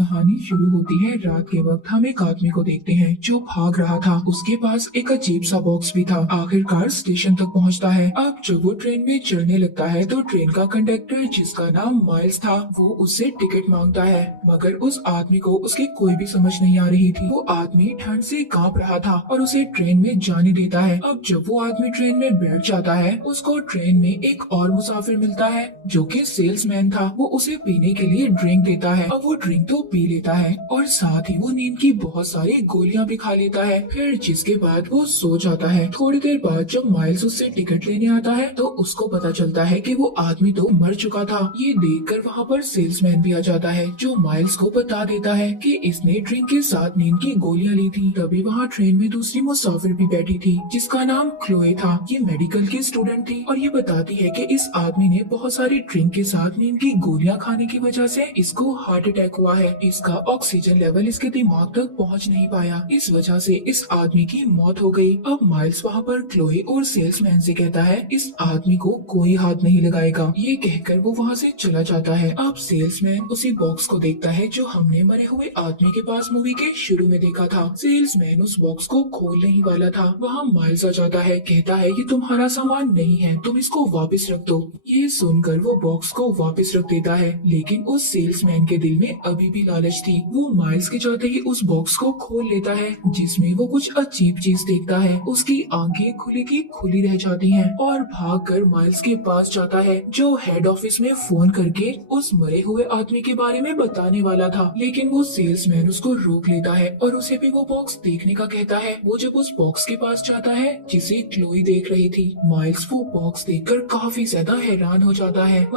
कहानी शुरू होती है रात के वक्त। हम एक आदमी को देखते हैं जो भाग रहा था। उसके पास एक अजीब सा बॉक्स भी था। आखिरकार स्टेशन तक पहुंचता है। अब जब वो ट्रेन में चढ़ने लगता है तो ट्रेन का कंडक्टर, जिसका नाम माइल्स था, वो उससे टिकट मांगता है। मगर उस आदमी को उसकी कोई भी समझ नहीं आ रही थी। वो आदमी ठंड से कांप रहा था और उसे ट्रेन में जाने देता है। अब जब वो आदमी ट्रेन में बैठ जाता है, उसको ट्रेन में एक और मुसाफिर मिलता है जो कि सेल्समैन था। वो उसे पीने के लिए ड्रिंक देता है। अब वो ड्रिंक तो पी लेता है और साथ ही वो नींद की बहुत सारी गोलियां भी खा लेता है। फिर जिसके बाद वो सो जाता है। थोड़ी देर बाद जब माइल्स उससे टिकट लेने आता है तो उसको पता चलता है कि वो आदमी तो मर चुका था। ये देखकर वहाँ पर सेल्समैन भी आ जाता है जो माइल्स को बता देता है कि इसने ड्रिंक के साथ नींद की गोलियां ली थी। तभी वहाँ ट्रेन में दूसरी मुसाफिर भी बैठी थी जिसका नाम क्लोए था। ये मेडिकल की स्टूडेंट थी और ये बताती है कि इस आदमी ने बहुत सारी ड्रिंक के साथ नींद की गोलियां खाने की वजह से इसको हार्ट अटैक हुआ है। इसका ऑक्सीजन लेवल इसके दिमाग तक पहुंच नहीं पाया, इस वजह से इस आदमी की मौत हो गई। अब माइल्स वहाँ पर क्लोए और सेल्समैन से कहता है इस आदमी को कोई हाथ नहीं लगाएगा। ये कहकर वो वहाँ से चला जाता है। अब सेल्समैन उसी बॉक्स को देखता है जो हमने मरे हुए आदमी के पास मूवी के शुरू में देखा था। सेल्समैन उस बॉक्स को खोलने ही वाला था, वहाँ माइल्स आ जाता है। कहता है ये तुम्हारा सामान नहीं है, तुम इसको वापस रख दो। ये सुनकर वो बॉक्स को वापस रख देता है, लेकिन उस सेल्समैन के दिल में अभी भी लालच थी। वो माइल्स के जाते ही उस बॉक्स को खोल लेता है जिसमें वो कुछ अजीब चीज देखता है। उसकी आंखें खुली की खुली रह जाती हैं और भागकर माइल्स के पास जाता है जो हेड ऑफिस में फोन करके उस मरे हुए आदमी के बारे में बताने वाला था। लेकिन वो सेल्समैन उसको रोक लेता है और उसे भी वो बॉक्स देखने का कहता है। वो जब उस बॉक्स के पास जाता है जिसे क्लोई देख रही थी, माइल्स वो बॉक्स देखकर काफी ज्यादा हैरान हो जाता है।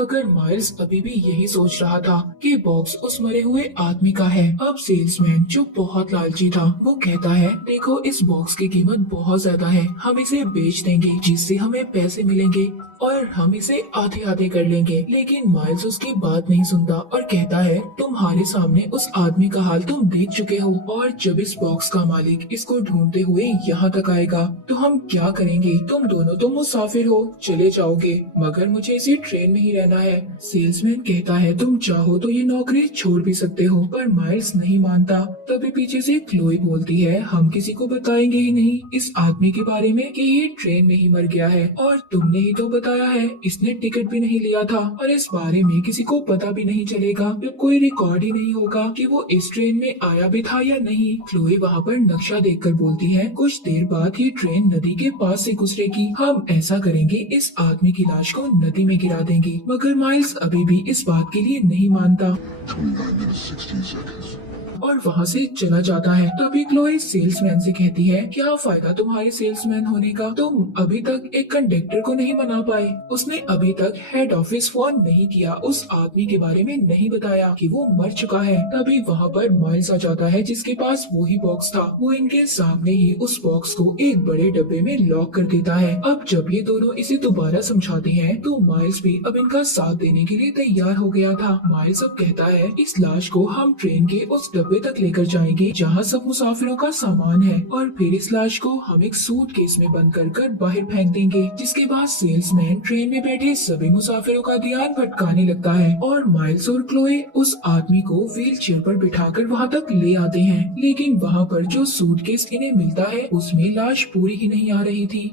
अगर माइल्स अभी भी यही सोच रहा था कि बॉक्स उस मरे हुए आदमी का है। अब सेल्समैन जो बहुत लालची था वो कहता है देखो इस बॉक्स की कीमत बहुत ज्यादा है, हम इसे बेच देंगे जिससे हमें पैसे मिलेंगे और हम इसे आधे आधे कर लेंगे। लेकिन माइल्स उसकी बात नहीं सुनता और कहता है तुम्हारे सामने उस आदमी का हाल तुम देख चुके हो और जब इस बॉक्स का मालिक इसको ढूंढते हुए यहाँ तक आएगा तो हम क्या करेंगे। तुम दोनों तो मुसाफिर हो, चले जाओगे, मगर मुझे इसी ट्रेन में ही रहना है। सेल्समैन कहता है तुम चाहो तो ये नौकरी छोड़ भी सकते हो, पर माइल्स नहीं मानता। तभी पीछे से क्लोई बोलती है हम किसी को बताएंगे ही नहीं इस आदमी के बारे में कि ये ट्रेन में ही मर गया है, और तुमने ही तो बताया है इसने टिकट भी नहीं लिया था और इस बारे में किसी को पता भी नहीं चलेगा, जब कोई रिकॉर्ड ही नहीं होगा कि वो इस ट्रेन में आया भी था या नहीं। क्लोई वहाँ पर नक्शा देखकर बोलती है कुछ देर बाद ये ट्रेन नदी के पास से गुजरेगी, हम ऐसा करेंगे इस आदमी की लाश को नदी में गिरा देंगे। मगर माइल्स अभी भी इस बात के लिए नहीं मानता और वहाँ से चला जाता है। तभी क्लोई सेल्समैन से कहती है क्या फायदा तुम्हारे सेल्समैन होने का, तुम अभी तक एक कंडक्टर को नहीं मना पाए, उसने अभी तक हेड ऑफिस फोन नहीं किया, उस आदमी के बारे में नहीं बताया कि वो मर चुका है। तभी वहाँ पर माइल्स आ जाता है जिसके पास वही बॉक्स था। वो इनके सामने ही उस बॉक्स को एक बड़े डब्बे में लॉक कर देता है। अब जब ये दोनों इसे दोबारा समझाते हैं तो माइल्स भी अब इनका साथ देने के लिए तैयार हो गया था। माइल्स अब कहता है इस लाश को हम ट्रेन के उस डब्बे तक लेकर जाएंगे जहाँ सब मुसाफिरों का सामान है, और फिर इस लाश को हम एक सूटकेस में बंद कर बाहर फेंक देंगे। जिसके बाद सेल्समैन ट्रेन में बैठे सभी मुसाफिरों का ध्यान भटकाने लगता है और माइल्स और क्लोए उस आदमी को व्हील चेयर पर बिठाकर वहाँ तक ले आते हैं। लेकिन वहाँ पर जो सूटकेस इन्हें मिलता है उसमें लाश पूरी ही नहीं आ रही थी।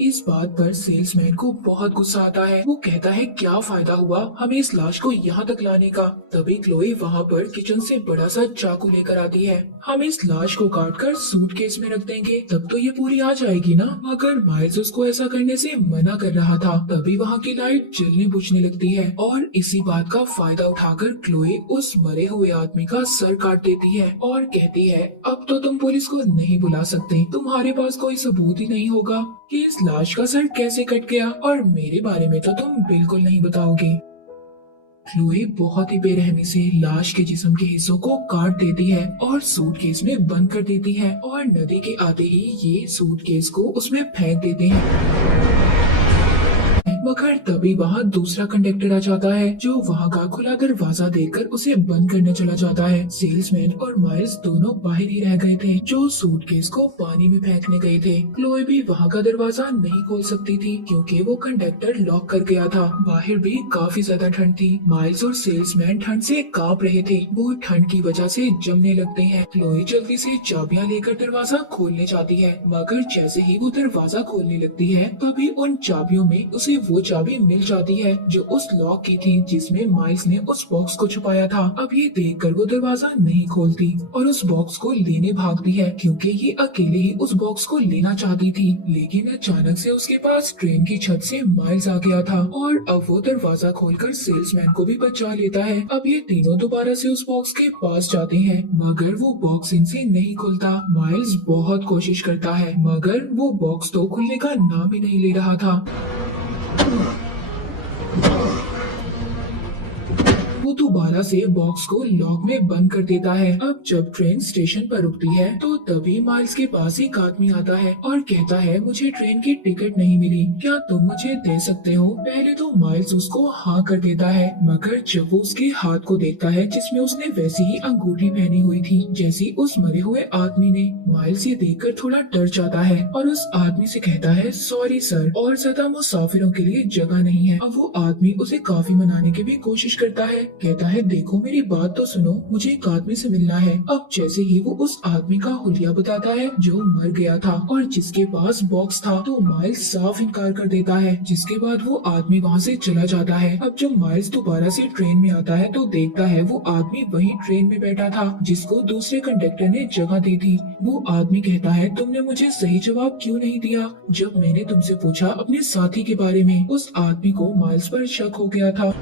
इस बात पर सेल्समैन को बहुत गुस्सा आता है। वो कहता है क्या फायदा हुआ हमें इस लाश को यहाँ तक लाने का। तभी क्लोई वहाँ पर किचन से बड़ा सा चाकू लेकर आती है। हम इस लाश को काटकर सूटकेस में रख देंगे, तब तो ये पूरी आ जाएगी ना। मगर माइल्स उसको ऐसा करने से मना कर रहा था। तभी वहाँ की लाइट जलने बुझने लगती है और इसी बात का फायदा उठाकर क्लोई उस मरे हुए आदमी का सर काट देती है और कहती है अब तो तुम पुलिस को नहीं बुला सकते, तुम्हारे पास कोई सबूत ही नहीं होगा कि इस लाश का सर कैसे कट गया, और मेरे बारे में तो तुम बिल्कुल नहीं बताओगे। क्लोए बहुत ही बेरहमी से लाश के जिस्म के हिस्सों को काट देती है और सूटकेस में बंद कर देती है, और नदी के आते ही ये सूटकेस को उसमें फेंक देते हैं। मगर तभी वहाँ दूसरा कंडक्टर आ जाता है जो वहाँ का खुला दरवाजा देखकर उसे बंद करने चला जाता है। सेल्समैन और माइल्स दोनों बाहर ही रह गए थे जो सूटकेस को पानी में फेंकने गए थे। क्लोई भी वहाँ का दरवाजा नहीं खोल सकती थी क्योंकि वो कंडक्टर लॉक कर गया था। बाहर भी काफी ज्यादा ठंड थी। माइल्स और सेल्समैन ठंड से कांप रहे थे। वो ठंड की वजह से जमने लगते हैं। क्लोई जल्दी से चाबियां लेकर दरवाजा खोलने जाती है, मगर जैसे ही वो दरवाजा खोलने लगती है तभी उन चाबियों में उसे वो चाबी मिल जाती है जो उस लॉक की थी जिसमें माइल्स ने उस बॉक्स को छुपाया था। अब ये देखकर वो दरवाजा नहीं खोलती और उस बॉक्स को लेने भागती है क्योंकि ये अकेले ही उस बॉक्स को लेना चाहती थी। लेकिन अचानक से उसके पास ट्रेन की छत से माइल्स आ गया था और अब वो दरवाजा खोलकर सेल्समैन को भी बचा लेता है। अब ये तीनों दोबारा से उस बॉक्स के पास जाते हैं मगर वो बॉक्स इनसे नहीं खुलता। माइल्स बहुत कोशिश करता है मगर वो बॉक्स तो खुलने का नाम ही नहीं ले रहा था। वो दोबारा से बॉक्स को लॉक में बंद कर देता है। अब जब ट्रेन स्टेशन पर रुकती है तो तभी माइल्स के पास एक आदमी आता है और कहता है मुझे ट्रेन की टिकट नहीं मिली, क्या तुम मुझे दे सकते हो? पहले तो माइल्स उसको हाँ कर देता है मगर जब वो उसके हाथ को देखता है जिसमें उसने वैसी ही अंगूठी पहनी हुई थी जैसी उस मरे हुए आदमी ने, माइल्स ये देखकर थोड़ा डर जाता है और उस आदमी से कहता है सॉरी सर, और ज्यादा मुसाफिरों के लिए जगह नहीं है। अब वो आदमी उसे काफी मनाने की भी कोशिश करता है, कहता है देखो मेरी बात तो सुनो, मुझे एक आदमी से मिलना है। अब जैसे ही वो उस आदमी का हुलिया बताता है जो मर गया था और जिसके पास बॉक्स था तो माइल्स साफ इनकार कर देता है, जिसके बाद वो आदमी वहाँ से चला जाता है। अब जब माइल्स दोबारा से ट्रेन में आता है तो देखता है वो आदमी वही ट्रेन में बैठा था जिसको दूसरे कंडक्टर ने जगह दी थी। वो आदमी कहता है तुमने मुझे सही जवाब क्यों नहीं दिया जब मैंने तुमसे पूछा अपने साथी के बारे में। उस आदमी को माइल्स पर शक हो गया था।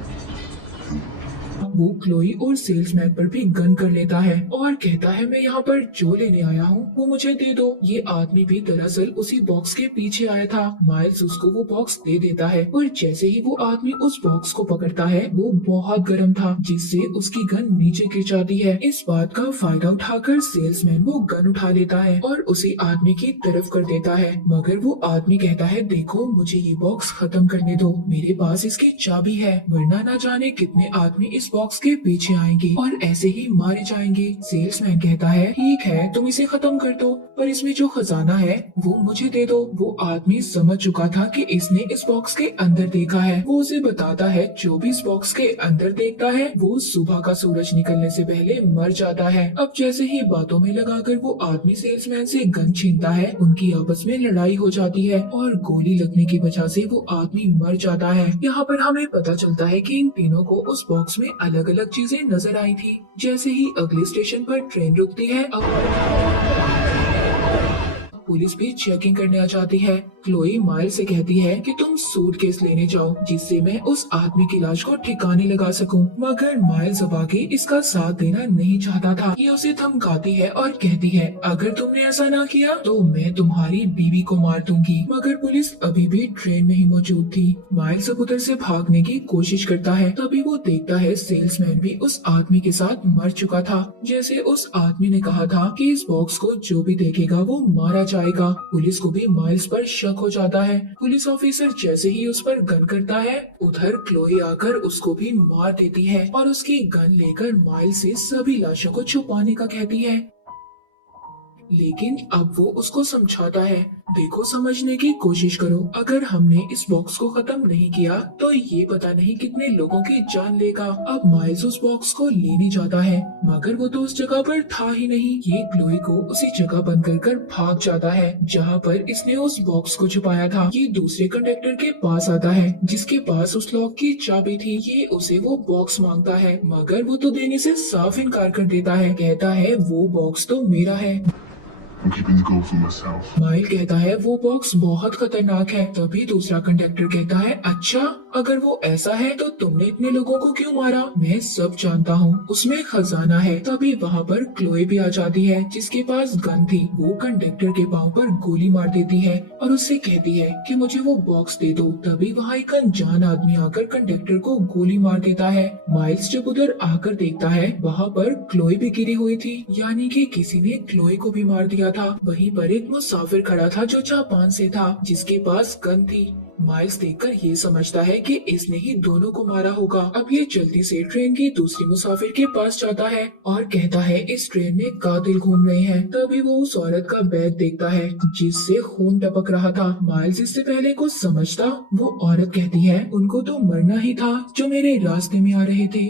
वो क्लोई और सेल्समैन पर भी गन कर लेता है और कहता है मैं यहाँ पर जो लेने आया हूँ वो मुझे दे दो। ये आदमी भी दरअसल उसी बॉक्स के पीछे आया था। माइल्स उसको वो बॉक्स दे देता है और जैसे ही वो आदमी उस बॉक्स को पकड़ता है वो बहुत गर्म था जिससे उसकी गन नीचे गिर जाती है। इस बात का फायदा उठाकर सेल्समैन वो गन उठा लेता है और उसी आदमी की तरफ कर देता है, मगर वो आदमी कहता है देखो मुझे ये बॉक्स खत्म करने दो, मेरे पास इसकी चाबी है, वरना न जाने कितने आदमी इस बॉक्स के पीछे आएंगे और ऐसे ही मारे जाएंगे। सेल्समैन कहता है ठीक है तुम इसे खत्म कर दो, पर इसमें जो खजाना है वो मुझे दे दो। वो आदमी समझ चुका था कि इसने इस बॉक्स के अंदर देखा है। वो उसे बताता है जो भी इस बॉक्स के अंदर देखता है वो सुबह का सूरज निकलने से पहले मर जाता है। अब जैसे ही बातों में लगाकर वो आदमी सेल्समैन से गन छीनता है, उनकी आपस में लड़ाई हो जाती है और गोली लगने की वजह से वो आदमी मर जाता है। यहाँ पर हमें पता चलता है कि इन तीनों को उस बॉक्स में अलग अलग चीजें नजर आई थी। जैसे ही अगले स्टेशन पर ट्रेन रुकती है पुलिस भी चेकिंग करने आ जाती है। क्लोई माइल्स से कहती है कि तुम सूटकेस लेने जाओ जिससे मैं उस आदमी की लाश को ठिकाने लगा सकूं, मगर माइल्स अब आगे इसका साथ देना नहीं चाहता था। ये उसे धमकाती है और कहती है अगर तुमने ऐसा ना किया तो मैं तुम्हारी बीवी को मार दूंगी, मगर पुलिस अभी भी ट्रेन में ही मौजूद थी। माइल्स अब उधर से भागने की कोशिश करता है, तभी वो देखता है सेल्समैन भी उस आदमी के साथ मर चुका था। जैसे उस आदमी ने कहा था कि इस बॉक्स को जो भी देखेगा वो मारा जाएगा। पुलिस को भी माइल्स पर शक हो जाता है। पुलिस ऑफिसर जैसे ही उस पर गन करता है उधर क्लोई आकर उसको भी मार देती है और उसकी गन लेकर माइल्स से सभी लाशों को छुपाने का कहती है। लेकिन अब वो उसको समझाता है देखो समझने की कोशिश करो, अगर हमने इस बॉक्स को खत्म नहीं किया तो ये पता नहीं कितने लोगों की जान लेगा। अब माइल्स उस बॉक्स को लेने जाता है मगर वो तो उस जगह पर था ही नहीं। ये क्लोई को उसी जगह बंद कर भाग जाता है जहाँ पर इसने उस बॉक्स को छुपाया था। ये दूसरे कंडक्टर के पास आता है जिसके पास उस लॉक की चाबी थी। ये उसे वो बॉक्स मांगता है मगर वो तो देने से साफ इनकार कर देता है, कहता है वो बॉक्स तो मेरा है। माइल कहता है वो बॉक्स बहुत खतरनाक है। तभी दूसरा कंडक्टर कहता है अच्छा अगर वो ऐसा है तो तुमने इतने लोगों को क्यों मारा? मैं सब जानता हूँ, उसमें खजाना है। तभी वहाँ पर क्लोई भी आ जाती है जिसके पास गन थी। वो कंडक्टर के पाँव पर गोली मार देती है और उससे कहती है कि मुझे वो बॉक्स दे दो। तभी वहाँ एक अनजान आदमी आकर कंडक्टर को गोली मार देता है। माइल्स जब उधर आकर देखता है वहाँ पर क्लोई भी गिरी हुई थी, यानी कि किसी ने क्लोई को भी मार दिया गया था। वहीं पर एक मुसाफिर खड़ा था जो जापान से था, जिसके पास गन थी। माइल्स देखकर ये समझता है कि इसने ही दोनों को मारा होगा। अब ये जल्दी से ट्रेन की दूसरी मुसाफिर के पास जाता है और कहता है इस ट्रेन में कातिल घूम रहे हैं। तभी वो उस औरत का बैग देखता है जिससे खून टपक रहा था। माइल्स इससे पहले कुछ समझता, वो औरत कहती है उनको तो मरना ही था जो मेरे रास्ते में आ रहे थे।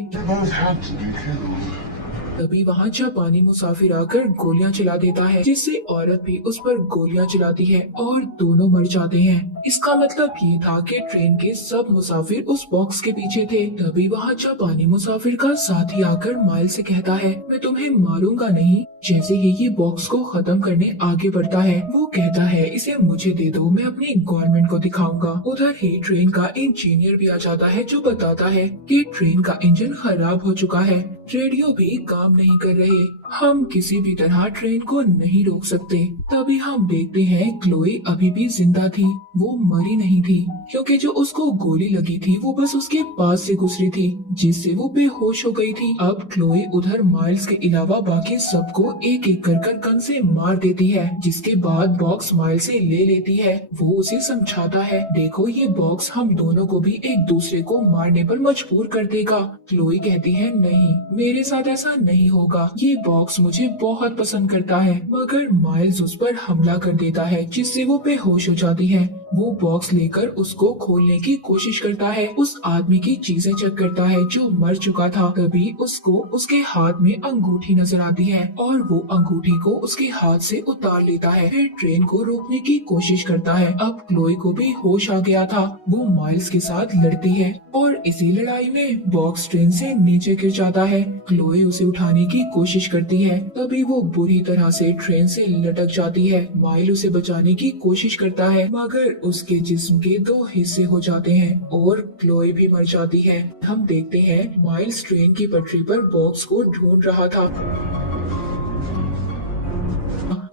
तभी वहाँ जापानी मुसाफिर आकर गोलियां चला देता है, जिससे औरत भी उस पर गोलियां चलाती है और दोनों मर जाते हैं। इसका मतलब ये था कि ट्रेन के सब मुसाफिर उस बॉक्स के पीछे थे। तभी वहाँ जापानी मुसाफिर का साथी आकर माइल से कहता है मैं तुम्हें मारूंगा नहीं। जैसे ही ये बॉक्स को खत्म करने आगे बढ़ता है, वो कहता है इसे मुझे दे दो, मैं अपनी गवर्नमेंट को दिखाऊंगा। उधर ही ट्रेन का इंजीनियर भी आ जाता है जो बताता है कि ट्रेन का इंजन खराब हो चुका है, रेडियो भी काम नहीं कर रहे, हम किसी भी तरह ट्रेन को नहीं रोक सकते। तभी हम देखते हैं क्लोई अभी भी जिंदा थी, वो मरी नहीं थी, क्योंकि जो उसको गोली लगी थी वो बस उसके पास से गुजरी थी, जिससे वो बेहोश हो गई थी। अब क्लोई उधर माइल्स के अलावा बाकी सबको एक एक कर गन से मार देती है, जिसके बाद बॉक्स माइल से ले लेती है। वो उसे समझाता है देखो ये बॉक्स हम दोनों को भी एक दूसरे को मारने पर मजबूर कर देगा। क्लोई कहती है नहीं, मेरे साथ ऐसा नहीं होगा, ये बॉक्स मुझे बहुत पसंद करता है। मगर माइल्स उस पर हमला कर देता है, जिससे वो बेहोश हो जाती है। वो बॉक्स लेकर उसको खोलने की कोशिश करता है, उस आदमी की चीजें चेक करता है जो मर चुका था। तभी उसको उसके हाथ में अंगूठी नजर आती है और वो अंगूठी को उसके हाथ से उतार लेता है, फिर ट्रेन को रोकने की कोशिश करता है। अब क्लोई को भी होश आ गया था, वो माइल्स के साथ लड़ती है और इसी लड़ाई में बॉक्स ट्रेन से नीचे गिर जाता है। क्लोई उसे उठाने की कोशिश करती है, तभी वो बुरी तरह से ट्रेन से लटक जाती है। माइल उसे बचाने की कोशिश करता है, मगर उसके जिस्म के दो हिस्से हो जाते हैं और क्लोई भी मर जाती है। हम देखते हैं माइल्स ट्रेन की पटरी पर बॉक्स को ढूंढ रहा था।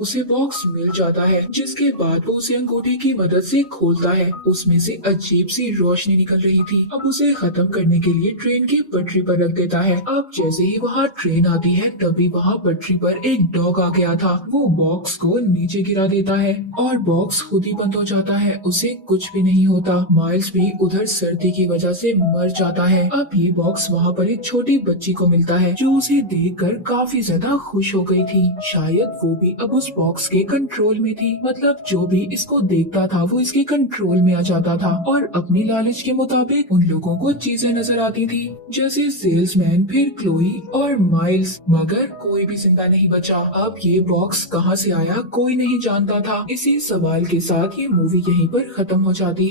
उसे बॉक्स मिल जाता है, जिसके बाद वो उसे अंगूठी की मदद से खोलता है। उसमें से अजीब सी रोशनी निकल रही थी। अब उसे खत्म करने के लिए ट्रेन की पटरी पर रख देता है। अब जैसे ही वहाँ ट्रेन आती है, तभी वहाँ पटरी पर एक डॉग आ गया था। वो बॉक्स को नीचे गिरा देता है और बॉक्स खुद ही बंद हो जाता है, उसे कुछ भी नहीं होता। माइल्स भी उधर सर्दी की वजह से मर जाता है। अब ये बॉक्स वहाँ पर एक छोटी बच्ची को मिलता है, जो उसे देखकर काफी ज्यादा खुश हो गई थी। शायद वो भी अब उस बॉक्स के कंट्रोल में थी, मतलब जो भी इसको देखता था वो इसके कंट्रोल में आ जाता था और अपनी लालच के मुताबिक उन लोगों को चीजें नजर आती थी, जैसे सेल्समैन, फिर क्लोई और माइल्स। मगर कोई भी जिंदा नहीं बचा। अब ये बॉक्स कहाँ से आया कोई नहीं जानता था। इसी सवाल के साथ ये मूवी यहीं पर खत्म हो जाती है।